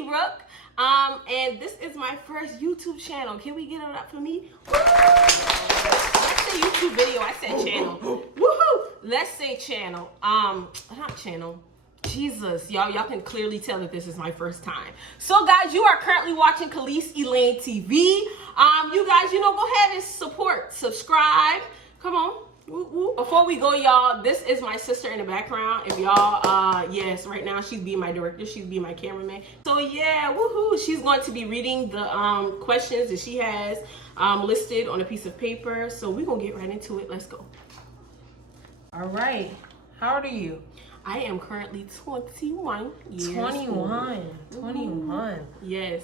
Rook. And this is my first YouTube channel. Can we get it up for me? Woo! I said YouTube video. I said channel. Woohoo! Let's say channel. Not channel. Jesus, y'all can clearly tell that this is my first time. So guys, you are currently watching Its.Elani TV. You guys, go ahead and support, subscribe. Come on. Woo, woo. Before we go, y'all, this is my sister in the background. If y'all, yes, right now she's being my director, she's being my cameraman. So yeah, woohoo! She's going to be reading the questions that she has listed on a piece of paper. So we're gonna get right into it. Let's go. All right. How old are you? I am currently 21 years 21. old. 21. Yes.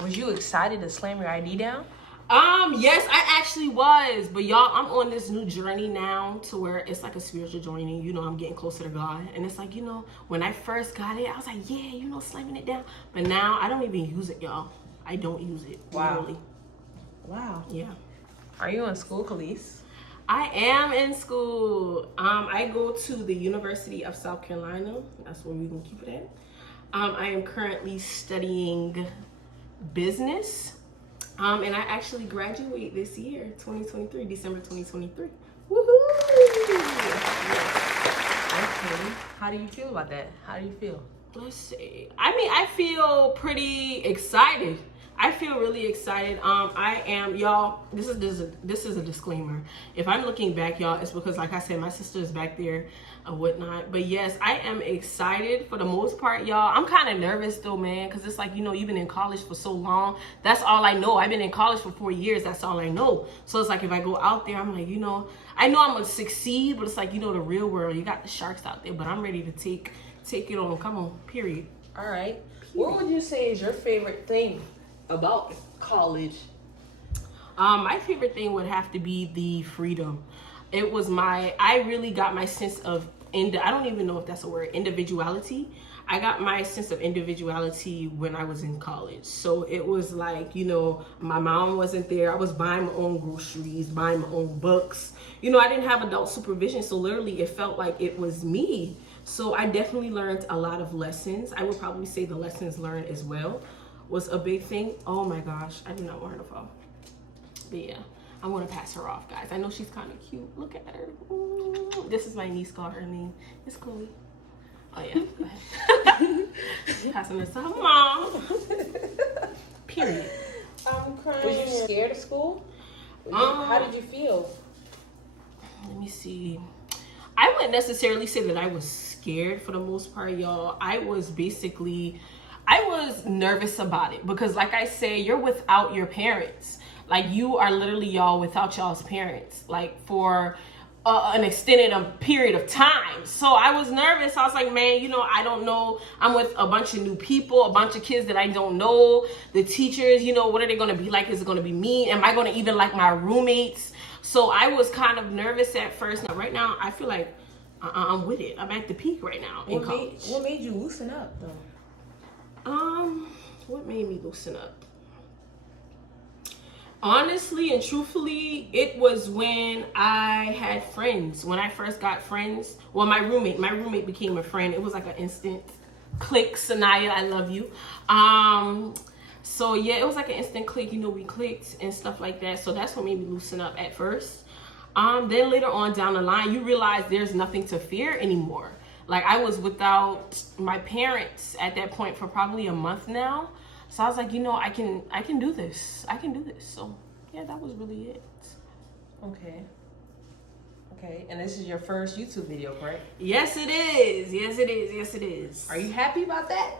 Was you excited to slam your ID down? Yes, I actually was, but y'all, I'm on this new journey now to where it's like a spiritual journey. I'm getting closer to God, and it's like, when I first got it, I was like, yeah, slamming it down. But now I don't even use it, y'all. I don't use it. Wow. Literally. Wow. Yeah. Are you in school, Khalees? I am in school. I go to the University of South Carolina. That's where we're gonna keep it at. I am currently studying business. And I actually graduate this year, 2023, December 2023. Woohoo! Okay. How do you feel about that? How do you feel? Let's see. I feel pretty excited. I feel really excited. I am, y'all, this is a disclaimer. If I'm looking back, y'all, it's because, like I said, my sister is back there and whatnot. But yes, I am excited for the most part, y'all. I'm kind of nervous though, man, because it's like, you've been in college for so long. That's all I know. I've been in college for 4 years. That's all I know. So it's like, if I go out there, I'm like, I know I'm going to succeed, but it's like, the real world, you got the sharks out there, but I'm ready to take it on. Come on, period. All right. What would you say is your favorite thing about college? My favorite thing would have to be the freedom. It was I really got my sense of, I don't even know if that's a word, individuality. I got my sense of individuality when I was in college. So it was like, my mom wasn't there. I was buying my own groceries, buying my own books. I didn't have adult supervision. So literally it felt like it was me. So I definitely learned a lot of lessons. I would probably say the lessons learned as well was a big thing. Oh my gosh, I do not want her to fall. But yeah, I want to pass her off, guys. I know she's kind of cute. Look at her. Ooh. This is my niece, called her name. It's Chloe. Oh yeah, go ahead. Passing this to her mom. Period. I'm crying. Was you scared of school? How did you feel? Let me see. I wouldn't necessarily say that I was scared for the most part, y'all. I was nervous about it because, like I say, you're without your parents. Like, you are literally, y'all, without y'all's parents, like, for an extended period of time. So I was nervous. I was like, man, I don't know. I'm with a bunch of new people, a bunch of kids that I don't know. The teachers, what are they going to be like? Is it going to be mean? Am I going to even like my roommates? So I was kind of nervous at first. Now, right now, I feel like I'm with it. I'm at the peak right now in college. What made you loosen up, though? What made me loosen up? Honestly and truthfully, it was when I had friends. When I first got friends, well, my roommate became a friend. It was like an instant click. Sanaya, I love you. So yeah, it was like an instant click. We clicked and stuff like that. So that's what made me loosen up at first. Then later on down the line, you realize there's nothing to fear anymore. Like, I was without my parents at that point for probably a month now. So I was like, I can do this. I can do this. So yeah, that was really it. Okay. And this is your first YouTube video, correct? Yes, it is. Yes, it is. Yes, it is. Are you happy about that?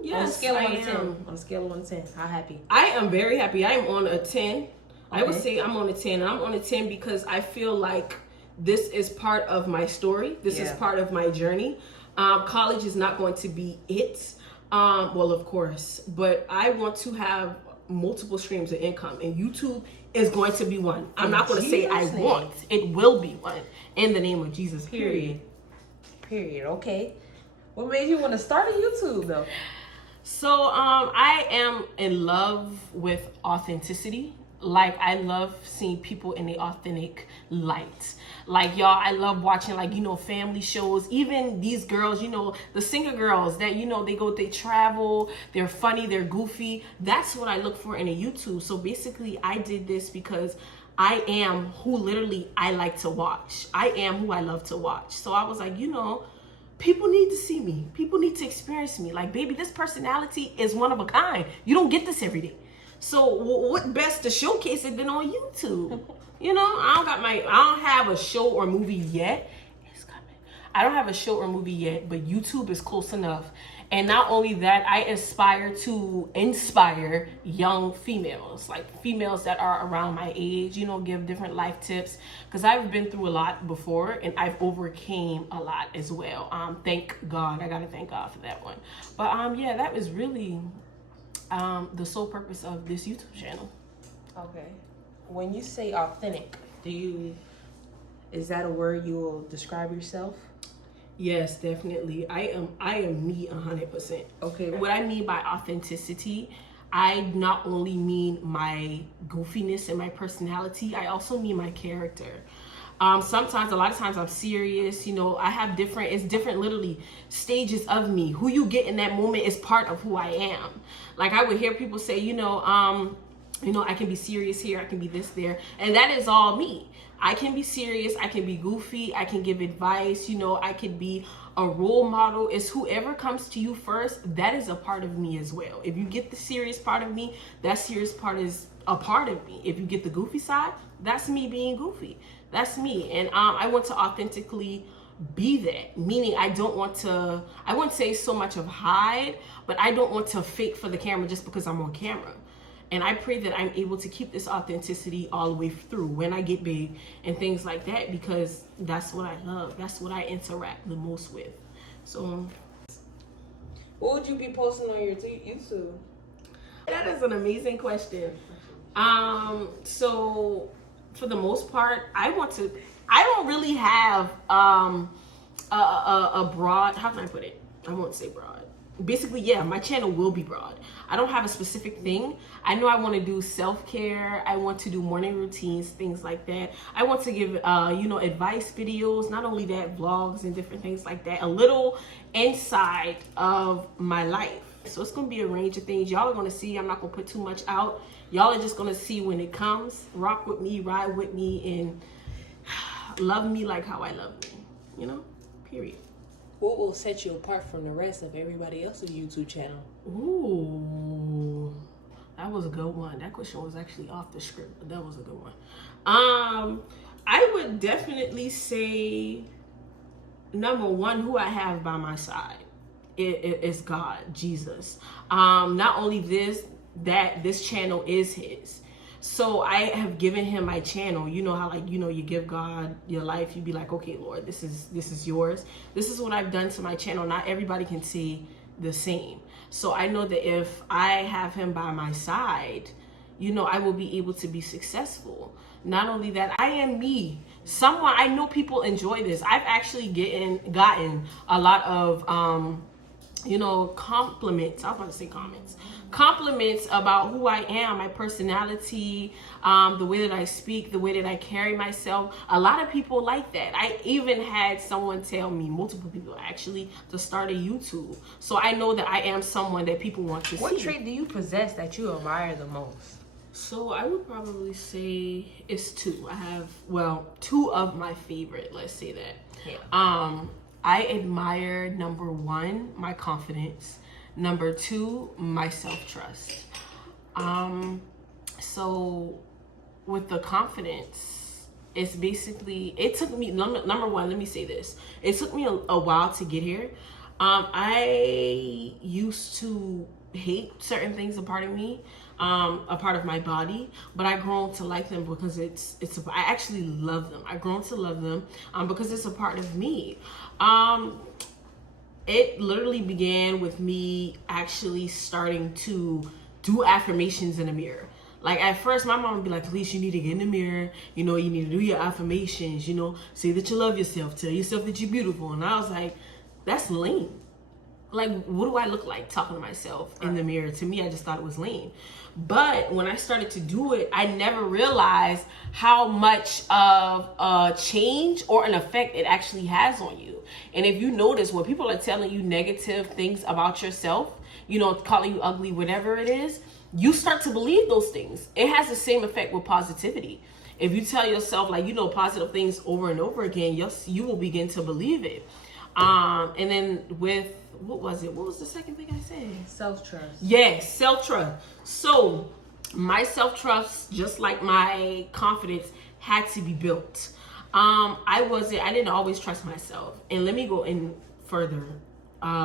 Yes, on a scale of I 1 to 10. am. On a scale of 1 to 10, how happy? I am very happy. I am on a 10. Okay. I would say I'm on a 10. And I'm on a 10 because I feel like this is part of my story. This is part of my journey. College is not going to be it. Well, of course, but I want to have multiple streams of income, and YouTube is going to be one. I'm not going to say I want. It will be one in the name of Jesus. Period. Okay. What made you want to start a YouTube though? So I am in love with authenticity. Like, I love seeing people in the authentic light. Like, y'all, I love watching, like, you know, family shows. Even these girls, you know, the singer girls that, you know, they travel, they're funny, they're goofy. That's what I look for in a YouTube. So basically, I did this because I am who literally I like to watch. I am who I love to watch. So I was like, you know, people need to see me. People need to experience me. Like, baby, this personality is one of a kind. You don't get this every day. So what best to showcase it than on YouTube? You know, I don't have a show or movie yet. It's coming. I don't have a show or movie yet, but YouTube is close enough. And not only that, I aspire to inspire young females, like females that are around my age, you know, give different life tips. Because I've been through a lot before and I've overcame a lot as well. Thank God. I got to thank God for that one. But yeah, that was really the sole purpose of this YouTube channel. Okay. When you say authentic, is that a word you will describe yourself? Yes, definitely. I am me 100%. Okay. What I mean by authenticity, I not only mean my goofiness and my personality, I also mean my character. Sometimes, a lot of times I'm serious, you know, I have different literally stages of me. Who you get in that moment is part of who I am. Like, I would hear people say, you know, I can be serious here, I can be this there, and that is all me. I can be serious, I can be goofy, I can give advice, you know, I can be a role model. It's whoever comes to you first, that is a part of me as well. If you get the serious part of me, that serious part is a part of me. If you get the goofy side, that's me being goofy. That's me. And I want to authentically be that, meaning I wouldn't say so much of hide, but I don't want to fake for the camera just because I'm on camera. And I pray that I'm able to keep this authenticity all the way through when I get big and things like that, because that's what I love. That's what I interact the most with. So, what would you be posting on your YouTube? That is an amazing question. So for the most part, I don't really have a broad, how can I put it? I won't say broad. Basically, yeah, my channel will be broad. I don't have a specific thing. I know I want to do self-care. I want to do morning routines, things like that. I want to give, advice videos, not only that, vlogs and different things like that. A little inside of my life. So it's going to be a range of things. Y'all are going to see. I'm not going to put too much out. Y'all are just going to see when it comes. Rock with me, ride with me, and love me like how I love me. You know? Period. What will set you apart from the rest of everybody else's YouTube channel? Ooh, that was a good one. That question was actually off the script, but that was a good one. I would definitely say, number one, who I have by my side is God, Jesus. Not only this channel is his. So I have given him my channel. You know how, like, you know, you give God your life, you be like, okay, Lord, this is yours. This is what I've done to my channel. Not everybody can see the same. So I know that if I have him by my side, you know, I will be able to be successful. Not only that, I am me. I know people enjoy this. I've actually gotten a lot of compliments. I was about to say comments. Compliments about who I am, my personality, the way that I speak, the way that I carry myself. A lot of people like that. I even had someone tell me, multiple people actually, to start a YouTube. So I know that I am someone that people want to see. What trait do you possess that you admire the most? So I would probably say it's two. I have, two of my favorite, let's say that. Yeah. I admire, number one, my confidence. Number two, my self-trust. So with the confidence, it's basically, it took me, number one, let me say this. It took me a while to get here. I used to hate certain things a part of me, a part of my body, but I grown to like them because I actually love them. I grown to love them because it's a part of me. It literally began with me actually starting to do affirmations in the mirror. Like, at first, my mom would be like, Elise, you need to get in the mirror. You know, you need to do your affirmations, you know, say that you love yourself, tell yourself that you're beautiful. And I was like, that's lame. Like, what do I look like talking to myself in the mirror? To me, I just thought it was lame. But when I started to do it, I never realized how much of a change or an effect it actually has on you. And if you notice, when people are telling you negative things about yourself, you know, calling you ugly, whatever it is, you start to believe those things. It has the same effect with positivity. If you tell yourself, like, you know, positive things over and over again, you will begin to believe it. And then with, what was it? What was the second thing I said? Self-trust. Yes, self-trust. So my self-trust, just like my confidence, had to be built. I didn't always trust myself. And let me go in further.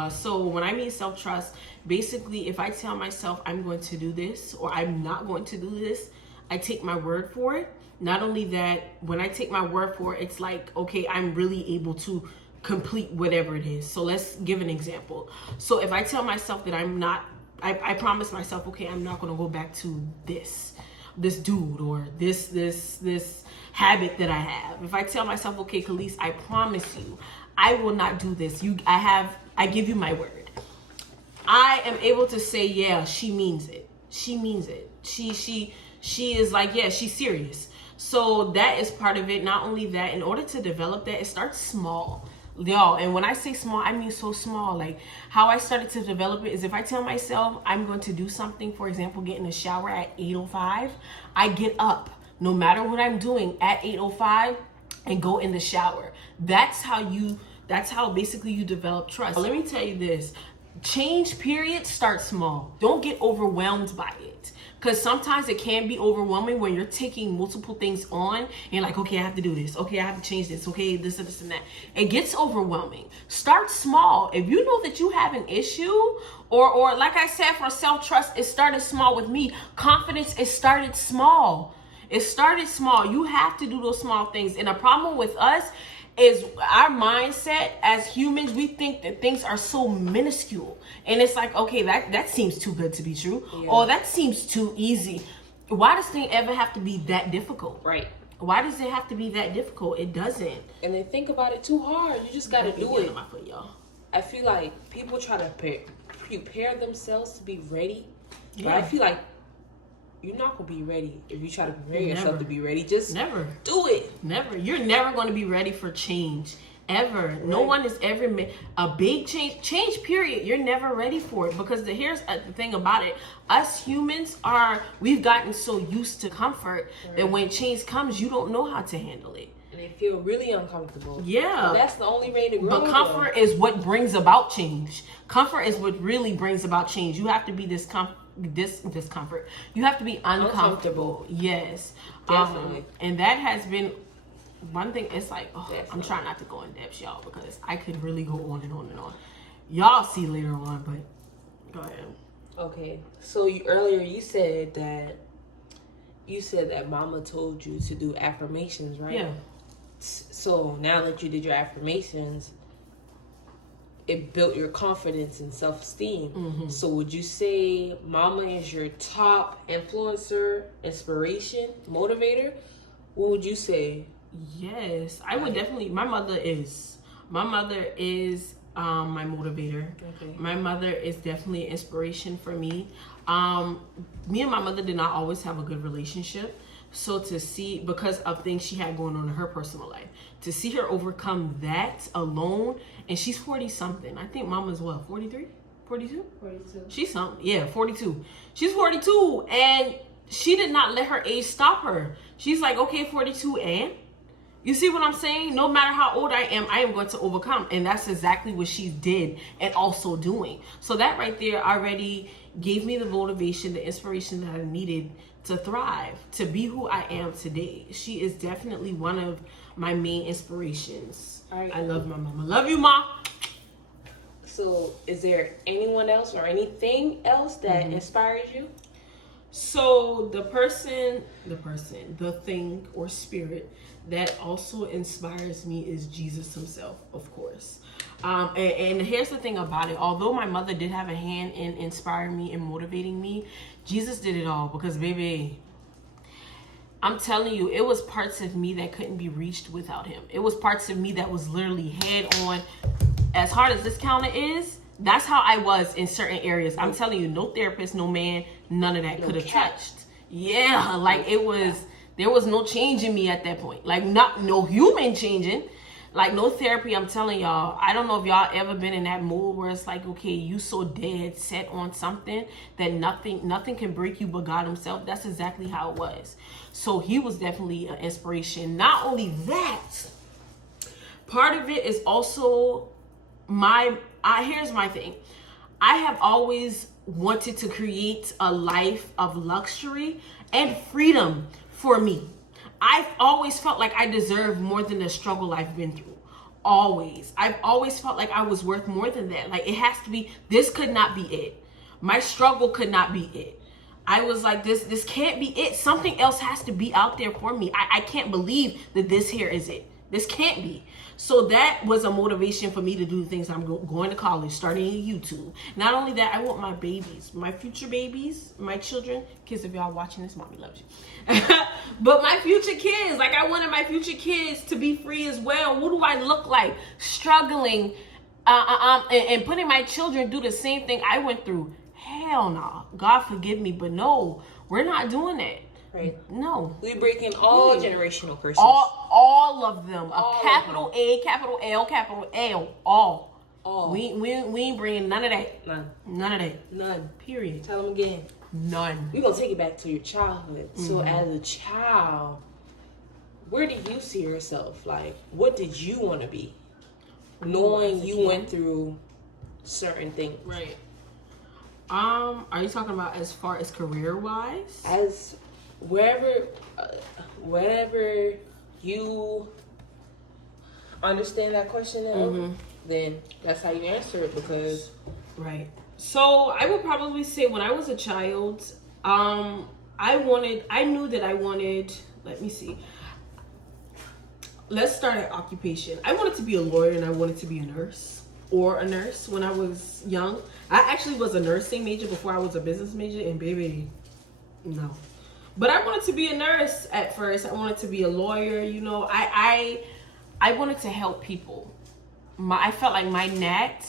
So when I mean self-trust, basically, if I tell myself I'm going to do this or I'm not going to do this, I take my word for it. Not only that, when I take my word for it, it's like, okay, I'm really able to complete whatever it is. So let's give an example. So if I tell myself that I promise myself, okay, I'm not going to go back to this dude or this habit that I have. If I tell myself, okay, Khalees, I promise you, I will not do this. I give you my word. I am able to say, yeah, she means it. She means it. She is like, yeah, she's serious. So that is part of it. Not only that, in order to develop that, it starts small. Y'all, and when I say small, I mean so small. Like, how I started to develop it is if I tell myself I'm going to do something, for example, get in the shower at 8:05, I get up no matter what I'm doing at 8:05 and go in the shower. That's how basically you develop trust. Let me tell you this. Change, period, start small. Don't get overwhelmed by it. Because sometimes it can be overwhelming when you're taking multiple things on and like, okay, I have to do this. Okay, I have to change this. Okay, this and this and that. It gets overwhelming. Start small. If you know that you have an issue, or like I said, for self-trust, it started small with me. Confidence, it started small. It started small. You have to do those small things. And the problem with us is our mindset as humans, we think that things are so minuscule. And it's like, okay, that seems too good to be true. Yeah. Or that seems too easy. Why does things ever have to be that difficult? Right. Why does it have to be that difficult? It doesn't. And they think about it too hard. You just got to do it. My foot, y'all. I feel like people try to prepare themselves to be ready. Yeah. But I feel like you're not going to be ready if you try to prepare yourself to be ready. Just never do it. Never. You're never going to be ready for change. Ever. Right. No one is ever a big change period. You're never ready for it, because here's the thing about it. Us humans we've gotten so used to comfort that when change comes, you don't know how to handle it. And they feel really uncomfortable. Yeah. But that's the only way to grow. But comfort is what brings about change. Comfort is what really brings about change. You have to be discomfort. You have to be uncomfortable. Yes. Definitely. And that has been one thing. It's like, I'm trying not to go in depth, y'all, because I could really go on and on and on. Y'all see later on, but go ahead. Okay. So earlier you said that mama told you to do affirmations, right? Yeah. So now that you did your affirmations, it built your confidence and self-esteem. Mm-hmm. So would you say mama is your top influencer, inspiration, motivator? What would you say? Yes, I would definitely. My mother is my motivator. Okay. My mother is definitely an inspiration for me. Me and my mother did not always have a good relationship. So to see, because of things she had going on in her personal life, to see her overcome that alone, and she's 40 something. I think mama's what, 43? 42? 42. She's something. Yeah, 42. She's 42, and she did not let her age stop her. She's like, okay, 42, and you see what I'm saying? No matter how old I am going to overcome. And that's exactly what she did and also doing. So that right there already gave me the motivation, the inspiration that I needed to thrive, to be who I am today. She is definitely one of my main inspirations. Right. I love my mama. Love you, Ma. So is there anyone else or anything else that inspires you? So the thing or spirit that also inspires me is Jesus himself, of course. And here's the thing about it. Although my mother did have a hand in inspiring me and motivating me, Jesus did it all, because baby, I'm telling you, it was parts of me that couldn't be reached without him. It was parts of me that was literally head on. As hard as this counter is, That's how I was in certain areas. I'm telling you, no therapist, no man, none of that could have touched. Yeah, like it was, there was no change in me at that point. Like no human changing. Like no therapy. I'm telling y'all, I don't know if y'all ever been in that mood where it's like, okay, you so dead set on something that nothing can break you but God himself. That's exactly how it was. So he was definitely an inspiration. Not only that, part of it is also here's my thing. I have always wanted to create a life of luxury and freedom for me. I've always felt like I deserve more than the struggle I've been through. Always. I've always felt like I was worth more than that. Like it has to be, this could not be it. My struggle could not be it. I was like, this can't be it. Something else has to be out there for me. I can't believe that this here is it. This can't be. So that was a motivation for me to do things. I'm going to college, starting a YouTube. Not only that, I want my babies, my future babies, my children. Kids, if y'all watching this, mommy loves you. But my future kids, like I wanted my future kids to be free as well. What do I look like? Struggling and putting my children through the same thing I went through. Hell no. God forgive me, but no, we're not doing that. Right. No. We breaking all generational curses. All of them. All a capital A, capital L, capital L. All. We ain't bringing none of that. None of that. None. Period. Tell them again. None. We're going to take it back to your childhood. Mm-hmm. So as a child, where did you see yourself? Like, what did you want to be? Knowing you went through certain things. Right. Are you talking about as far as career-wise? As whatever you understand that question now, then that's how you answer it. Because right. So I would probably say when I was a child, I knew that I wanted, let me see. Let's start at occupation. I wanted to be a lawyer and I wanted to be a nurse when I was young. I actually was a nursing major before I was a business major, and baby, no. But I wanted to be a nurse at first. I wanted to be a lawyer. You know, I wanted to help people. I felt like my knack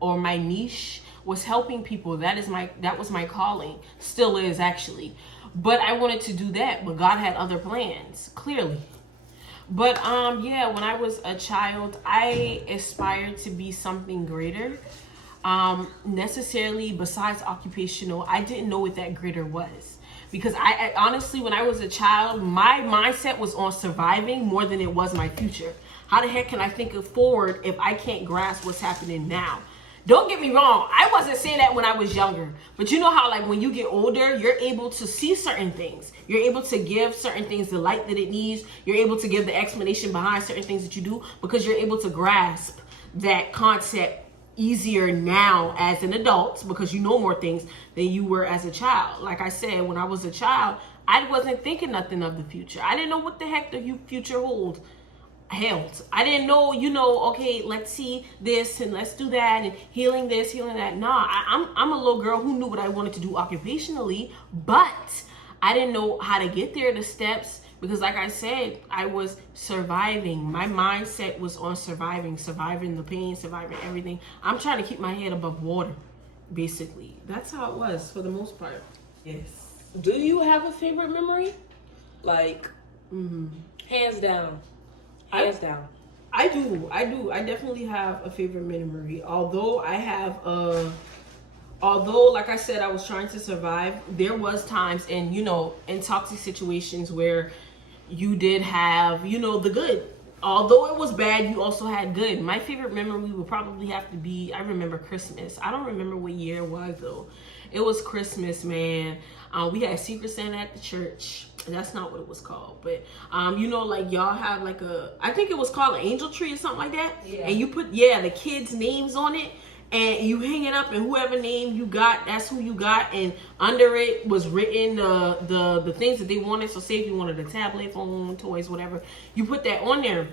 or my niche was helping people. That was my calling. Still is, actually. But I wanted to do that, but God had other plans, clearly. But yeah, when I was a child, I aspired to be something greater. Necessarily besides occupational, I didn't know what that greater was. Because I honestly, when I was a child, my mindset was on surviving more than it was my future. How the heck can I think of forward if I can't grasp what's happening now? Don't get me wrong, I wasn't saying that when I was younger. But you know how like when you get older, you're able to see certain things. You're able to give certain things the light that it needs. You're able to give the explanation behind certain things that you do because you're able to grasp that concept easier now as an adult because you know more things than you were as a child. Like I said, when I was a child, I wasn't thinking nothing of the future. I didn't know what the heck the future held. I didn't know, okay, let's see this and let's do that and healing this, healing that. Nah, I'm a little girl who knew what I wanted to do occupationally, but I didn't know how to get there, the steps, because like I said, I was surviving. My mindset was on surviving the pain, surviving everything. I'm trying to keep my head above water, basically. That's how it was for the most part. Yes. Do you have a favorite memory? Like, hands down. Hands down. I do. I definitely have a favorite memory. Although, like I said, I was trying to survive, there was times in toxic situations where you did have, the good. Although it was bad, you also had good. My favorite memory would probably have to be, I remember Christmas. I don't remember what year it was, though. It was Christmas, man. We had Secret Santa at the church. That's not what it was called. But, like y'all have like I think it was called an angel tree or something like that. Yeah. And you put, the kids' names on it. And you hang it up, and whoever name you got, that's who you got. And under it was written the things that they wanted. So say if you wanted a tablet, phone, toys, whatever, you put that on there.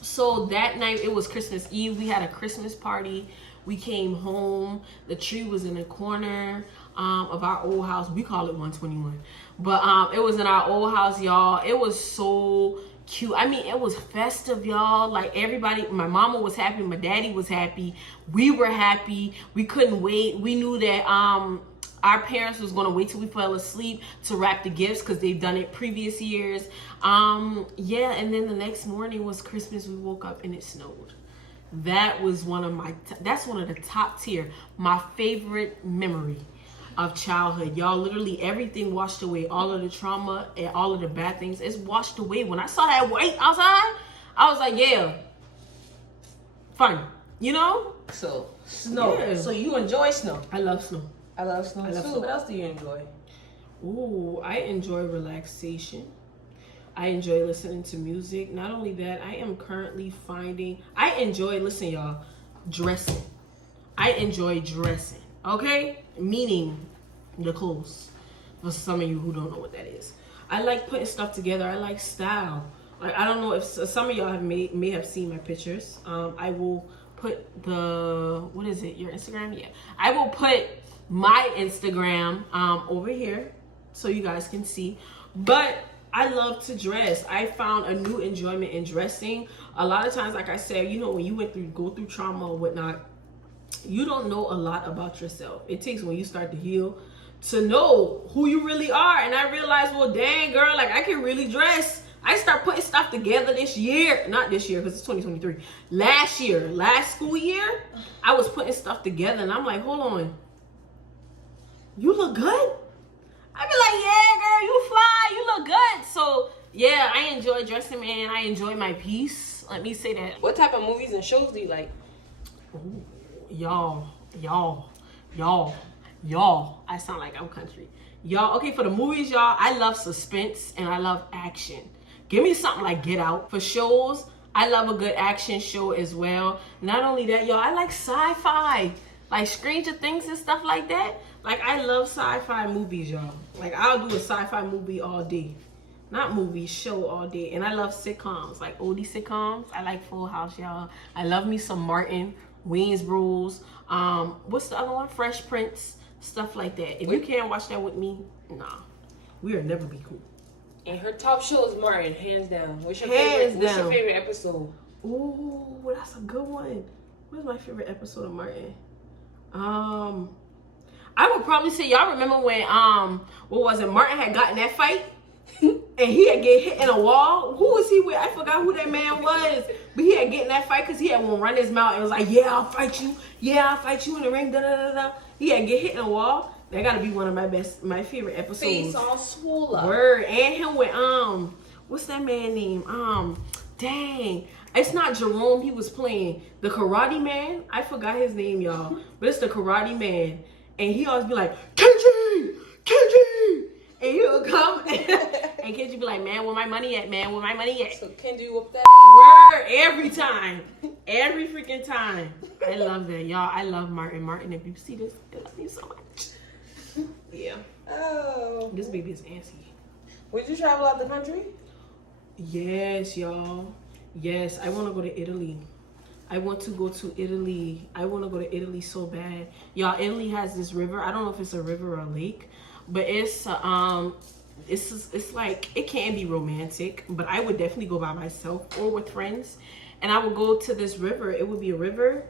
So that night, it was Christmas Eve. We had a Christmas party. We came home. The tree was in the corner of our old house. We call it 121. But it was in our old house, y'all. It was so cute. I mean, it was festive, y'all. Like everybody, my mama was happy, my daddy was happy, we were happy. We couldn't wait. We knew that our parents was gonna wait till we fell asleep to wrap the gifts because they've done it previous years. Yeah, and then the next morning was Christmas. We woke up and it snowed. That was that's one of the top tier, my favorite memory of childhood. Y'all, literally everything washed away. All of the trauma and all of the bad things, it's washed away. When I saw that white outside, I was like, yeah, fun, you know? So, snow. Yeah. So you enjoy snow? I love snow. I love snow too. What else do you enjoy? Ooh, I enjoy relaxation. I enjoy listening to music. Not only that, I enjoy, listen y'all, dressing. I enjoy dressing, okay? Meaning the clothes. For some of you who don't know what that is. I like putting stuff together. I like style. Like, I don't know if some of y'all may have seen my pictures. I will put what is it, your Instagram? Yeah. I will put my Instagram over here so you guys can see. But I love to dress. I found a new enjoyment in dressing. A lot of times, like I said, you know, when you go through trauma or whatnot, you don't know a lot about yourself. It takes when you start to heal to know who you really are. And I realized, well, dang, girl, like I can really dress. I start putting stuff together this year. Not this year, because it's 2023. Last school year, I was putting stuff together and I'm like, hold on. You look good? I be like, yeah, girl, you fly, you look good. So yeah, I enjoy dressing, man. I enjoy my piece. Let me say that. What type of movies and shows do you like? Ooh, y'all. I sound like I'm country. Y'all, okay, for the movies, y'all, I love suspense and I love action. Give me something like Get Out. For shows, I love a good action show as well. Not only that, y'all, I like sci-fi. Like Stranger Things and stuff like that. Like, I love sci-fi movies, y'all. Like, I'll do a sci-fi movie all day. Not movie, show all day. And I love sitcoms, like oldie sitcoms. I like Full House, y'all. I love me some Martin, Wayne's Rules. What's the other one? Fresh Prince, stuff like that. If you can't watch that with me, nah. We'll never be cool. And her top show is Martin, hands down. What's your Hands favorite episode? Ooh, that's a good one. What's my favorite episode of Martin? I would probably say, y'all remember when what was it? Martin had gotten that fight and he had get hit in a wall. Who was he with? I forgot who that man was, but he had get in that fight because he had one run his mouth and was like, "Yeah, I'll fight you. Yeah, I'll fight you in the ring." Da da da da. He had get hit in a wall. That gotta be one of my favorite episodes. Face all swole up. Word. And him with what's that man name? Dang. It's not Jerome. He was playing the Karate Man. I forgot his name, y'all. But it's the Karate Man. And he always be like, Kenji! And he'll come and Kenji be like, man, where my money at, man? Where my money at? So Kenji whoop that. Word. Every time. Every freaking time. I love that, y'all. I love Martin. Martin, if you see this, I love you so much. Yeah. Oh. This baby is antsy. Would you travel out the country? Yes, y'all. Yes, I want to go to Italy. I want to go to Italy. I want to go to Italy so bad. Y'all, Italy has this river. I don't know if it's a river or a lake, but it's like, it can be romantic, but I would definitely go by myself or with friends. And I would go to this river. It would be a river,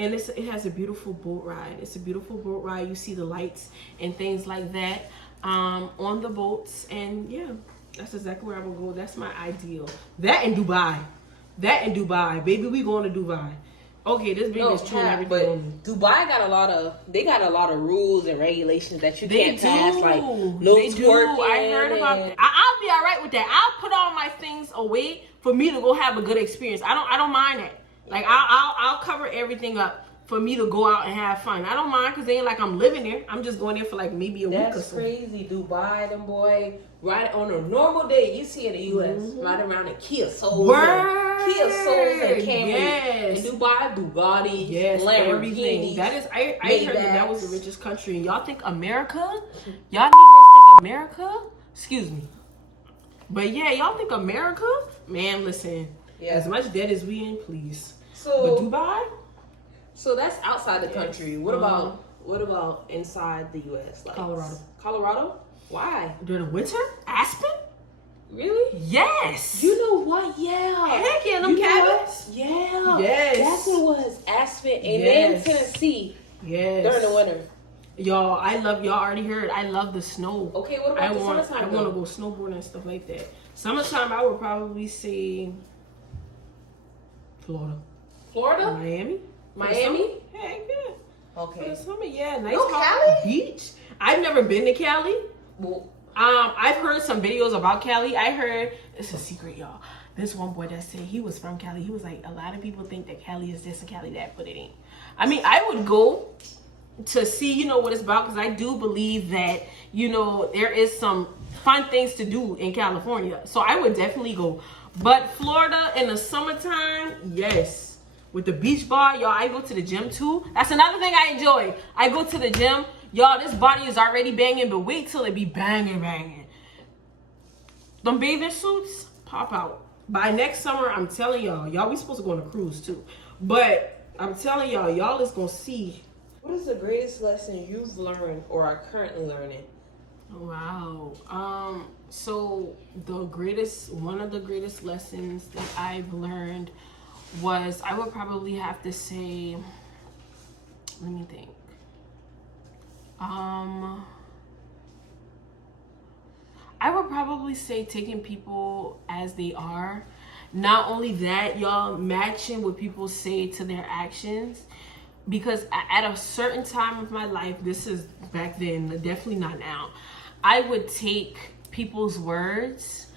and it has a beautiful boat ride. It's a beautiful boat ride. You see the lights and things like that on the boats. And yeah, that's exactly where I would go. That's my ideal. That in Dubai. Baby, we going to Dubai. Okay, this baby is trying everything but on me. Dubai got a lot of rules and regulations that you can't pass, like no twerking. I heard about that. I'll be all right with that. I'll put all my things away for me to go have a good experience. I don't mind that. Like I'll cover everything up for me to go out and have fun. I don't mind because it ain't like I'm living there. I'm just going there for like maybe a week or so. That's crazy. Dubai, them boy, right on a normal day, you see in the U.S. Right around in Kia Souls. Kia Souls and Camry. Yes. In Dubai, Bugatti, yes, everything. That is, I heard that was the richest country. And y'all think America? Y'all niggas think America? Excuse me. But yeah, y'all think America? Man, listen. Yeah. As much debt as we in, please. But Dubai? So that's outside the country. What about inside the U.S.? Like Colorado. Colorado? Why? During the winter? Aspen? Really? Yes. You know what? Yeah. Heck yeah, them cabins. Yeah. Yes. That's what it was. Aspen and Yes. then Tennessee. Yes. During the winter. Y'all, y'all already heard, I love the snow. Okay, what about the summertime? I want to go snowboarding and stuff like that. Summertime, I would probably say Florida. Florida? Miami? Heck yeah. Okay. For the summer, yeah. Nice No hot Cali? beach. I've never been to Cali. Well, I've heard some videos about Cali. I heard, it's a secret, y'all. This one boy that said he was from Cali, he was like, a lot of people think that Cali is this and Cali that, but it ain't. I mean, I would go to see, you know, what it's about, because I do believe that, you know, there is some fun things to do in California. So I would definitely go. But Florida in the summertime, yes. With the beach bar, y'all, I go to the gym too. That's another thing I enjoy. I go to the gym. Y'all, this body is already banging, but wait till it be banging. Them bathing suits pop out. By next summer, I'm telling y'all, we supposed to go on a cruise too. But I'm telling y'all is gonna see. What is the greatest lesson you've learned or are currently learning? Wow. So one of the greatest lessons that I've learned was, I would probably have to say, let me think. I would probably say taking people as they are. Not only that, y'all, matching what people say to their actions. Because at a certain time of my life, this is back then, definitely not now, I would take people's words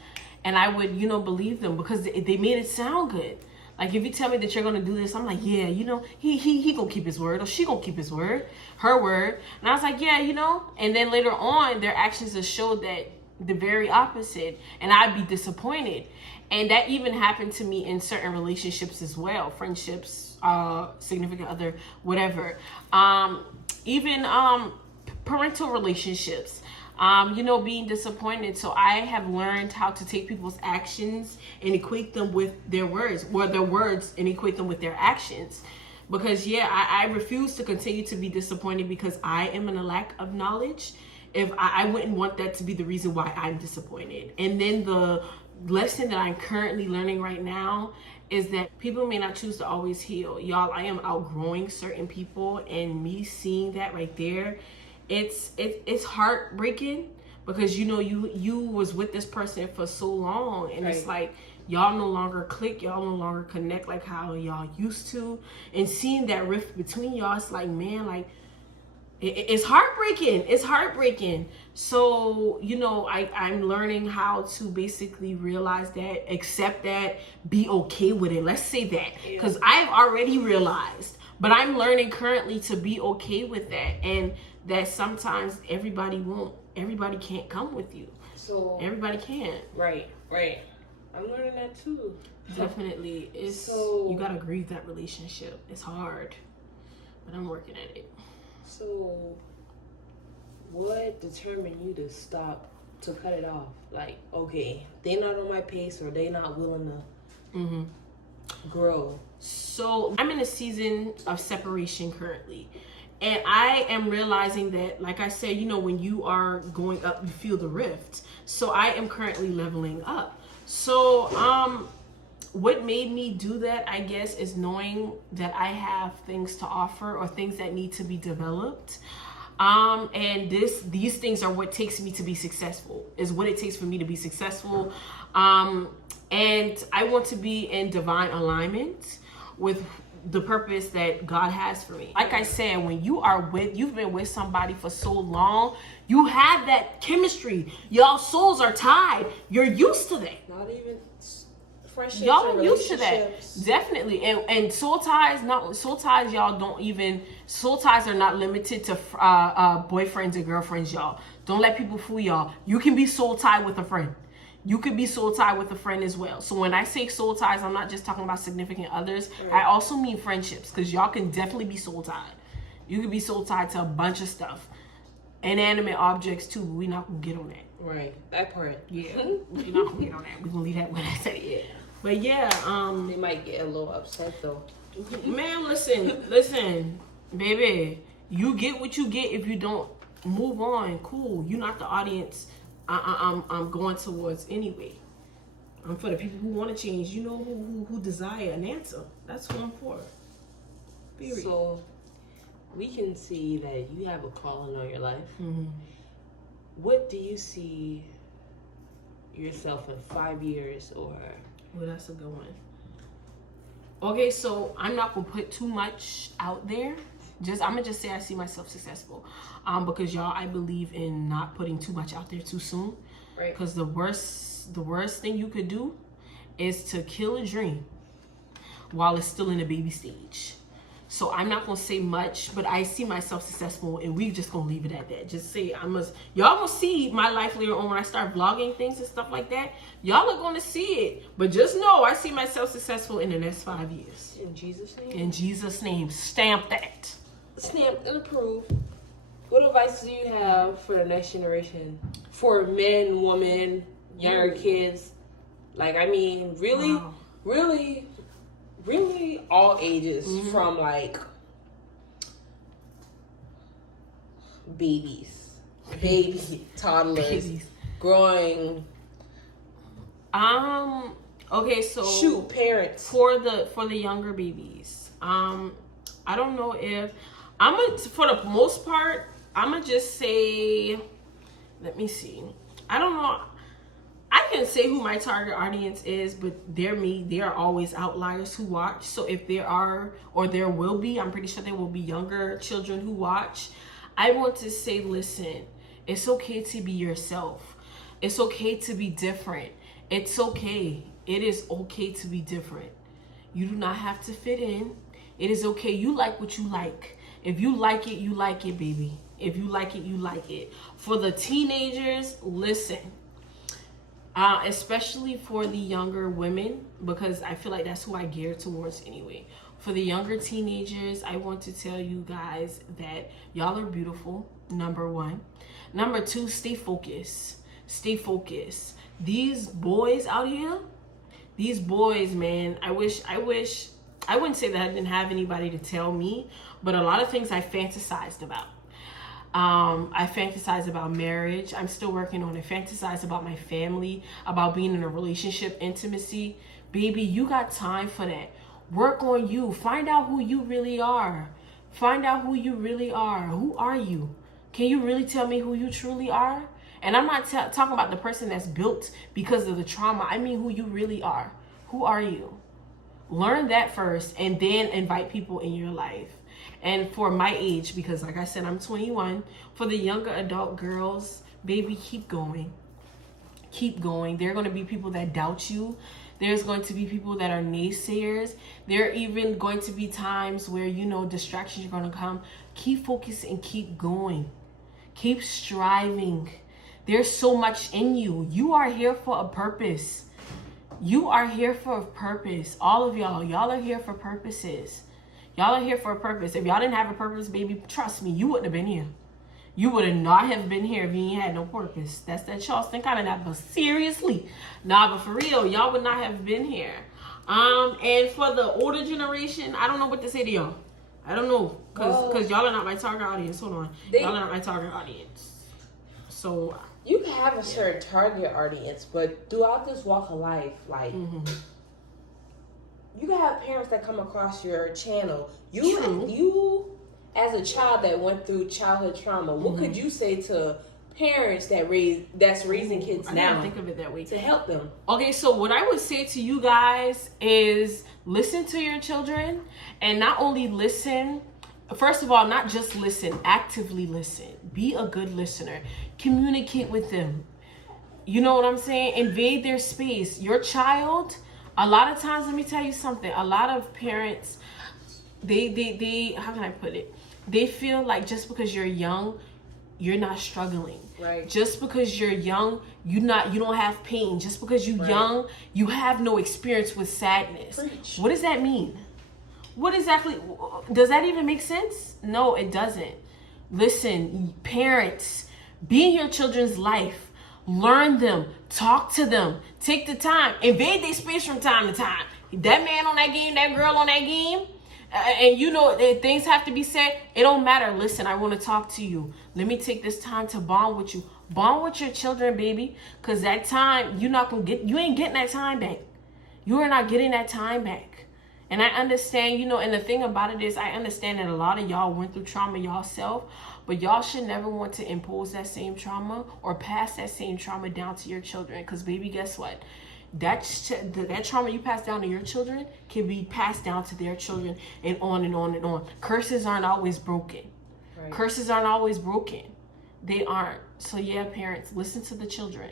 and I would, you know, believe them because they made it sound good. Like, if you tell me that you're gonna do this, I'm like, yeah, you know, he gonna keep his word, or she gonna keep his word, her word. And I was like, yeah, you know. And then later on, their actions have showed that the very opposite, and I'd be disappointed. And that even happened to me in certain relationships as well, friendships, significant other, whatever. Even parental relationships. You know, being disappointed. So I have learned how to take people's actions and equate them with their words, or their words and equate them with their actions. Because yeah, I refuse to continue to be disappointed because I am in a lack of knowledge. If I wouldn't want that to be the reason why I'm disappointed. And then the lesson that I'm currently learning right now is that people may not choose to always heal. Y'all, I am outgrowing certain people, and me seeing that right there, it's heartbreaking, because you know you was with this person for so long, and right. It's like y'all no longer click, y'all no longer connect like how y'all used to, and seeing that rift between y'all, it's like, man, like it's heartbreaking. It's heartbreaking. So, you know, I'm learning how to basically realize that, accept that, be okay with it. Let's say that, because I've already realized, but I'm learning currently to be okay with that, and that sometimes everybody can't come with you. So everybody can't. Right. I'm learning that too. Definitely. You gotta grieve that relationship. It's hard, but I'm working at it. So what determined you to cut it off? Like, okay, they not on my pace, or they not willing to grow. So I'm in a season of separation currently. And I am realizing that, like I said, you know, when you are going up, you feel the rift. So I am currently leveling up. So what made me do that, I guess, is knowing that I have things to offer, or things that need to be developed. And these things are what takes me to be successful, is what it takes for me to be successful. And I want to be in divine alignment with the purpose that God has for me. Like I said, when you've been with somebody for so long, you have that chemistry. Y'all souls are tied. You're used to that. Not even friendships. Y'all are used to that. Definitely. And soul ties, y'all don't even, soul ties are not limited to boyfriends and girlfriends, y'all. Don't let people fool y'all. You can be soul tied with a friend. You could be soul tied with a friend as well. So when I say soul ties, I'm not just talking about significant others. Right. I also mean friendships, because y'all can definitely be soul tied. You could be soul tied to a bunch of stuff. Inanimate objects too, but we're not going to get on that. Right. That part. Yeah. We're not going to get on that. We're going to leave that when I say it. But yeah. They might get a little upset though. Man, listen, baby. You get what you get if you don't move on. Cool. You're not the audience. I'm going towards anyway. I'm for the people who want to change. You know, who desire an answer. That's who I'm for. Period. So we can see that you have a calling on your life. Mm-hmm. What do you see yourself in 5 years or? Well, that's a good one. Okay, so I'm not gonna put too much out there. I'm gonna just say I see myself successful. Because y'all, I believe in not putting too much out there too soon. Right. Because the worst thing you could do is to kill a dream while it's still in the baby stage. So I'm not gonna say much, but I see myself successful, and we just gonna leave it at that. Just say y'all gonna see my life later on when I start vlogging things and stuff like that. Y'all are gonna see it, but just know I see myself successful in the next 5 years. In Jesus' name. In Jesus' name, stamp that. Stamped and approved. What advice do you have for the next generation? For men, women, younger kids? Like, I mean, really, wow. really all ages, from like babies, toddlers, growing. Okay, so parents for the younger babies. I don't know if for the most part, I'm gonna just say, let me see. I don't know. I can say who my target audience is, but there are always outliers who watch. So if there are, or there will be, I'm pretty sure there will be younger children who watch. I want to say, listen, it's okay to be yourself. It's okay to be different. It's okay. It is okay to be different. You do not have to fit in. It is okay. You like what you like. If you like it, you like it, baby. If you like it, you like it. For the teenagers, listen. Especially for the younger women, because I feel like that's who I gear towards anyway. For the younger teenagers, I want to tell you guys that y'all are beautiful, number one. Number two, stay focused. Stay focused. These boys out here, man, I wouldn't say that I didn't have anybody to tell me, but a lot of things I fantasized about. I fantasize about marriage. I'm still working on it. Fantasize about my family, about being in a relationship, intimacy. Baby, you got time for that. Work on you. Find out who you really are. Find out who you really are. Who are you? Can you really tell me who you truly are? And I'm not talking about the person that's built because of the trauma. I mean who you really are. Who are you? Learn that first, and then invite people in your life. And for my age, because like I said, I'm 21, for the younger adult girls, baby, keep going. Keep going. There are going to be people that doubt you. There's going to be people that are naysayers. There are even going to be times where, distractions are going to come. Keep focused and keep going. Keep striving. There's so much in you. You are here for a purpose. You are here for a purpose. All of y'all are here for purposes. Y'all are here for a purpose. If y'all didn't have a purpose, baby, trust me, you wouldn't have been here. You would have not have been here if you ain't had no purpose. That's that Charleston kind of that, but seriously. Nah, but for real, y'all would not have been here. And for the older generation, I don't know what to say to y'all. I don't know, because y'all are not my target audience. Hold on. Y'all are not my target audience. So you can have a certain target audience, but throughout this walk of life, like, you can have parents that come across your channel. You as a child that went through childhood trauma, what could you say to parents that's raising kids now? I didn't think of it that way. To help them. Okay, so what I would say to you guys is listen to your children, and not only listen. First of all, not just listen, actively listen. Be a good listener. Communicate with them. You know what I'm saying? Invade their space. Your child, a lot of times, let me tell you something. A lot of parents, they how can I put it? They feel like just because you're young, you're not struggling. Right. Just because you're young, you don't have pain. Just because you're young, you have no experience with sadness. Preach. What does that mean? What exactly, does that even make sense? No, it doesn't. Listen, parents, be in your children's life. Learn them. Talk to them. Take the time. Invade their space from time to time. That man on that game, that girl on that game, And you know, things have to be said. It don't matter. Listen, I want to talk to you. Let me take this time to bond with you. Bond with your children, baby. Because that time, you ain't getting that time back. You are not getting that time back. And I understand, you know, and the thing about it is, I understand that a lot of y'all went through trauma yourself, but y'all should never want to impose that same trauma or pass that same trauma down to your children. Because, baby, guess what? That trauma you pass down to your children can be passed down to their children, and on and on and on. Curses aren't always broken. Right. Curses aren't always broken. They aren't. So yeah, parents, listen to the children.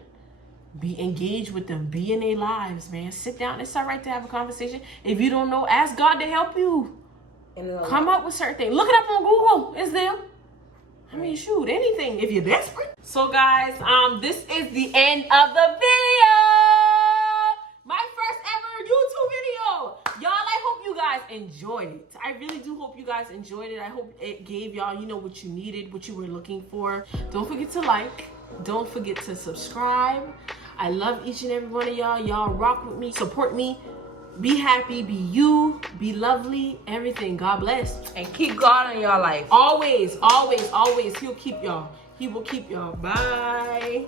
Be engaged with them. Be in their lives, man. Sit down. It's all right to have a conversation. If you don't know, ask God to help you. Come up with certain things. Look it up on Google. It's there. I mean, shoot, anything if you're desperate. So guys, this is the end of the video. My first ever YouTube video. Y'all, I hope you guys enjoyed it. I really do hope you guys enjoyed it. I hope it gave y'all, you know, what you needed, what you were looking for. Don't forget to like. Don't forget to subscribe. I love each and every one of y'all. Y'all rock with me, support me. Be happy, be you, be lovely, everything. God bless. And keep God in your life. Always, always, always. He'll keep y'all. He will keep y'all. Bye.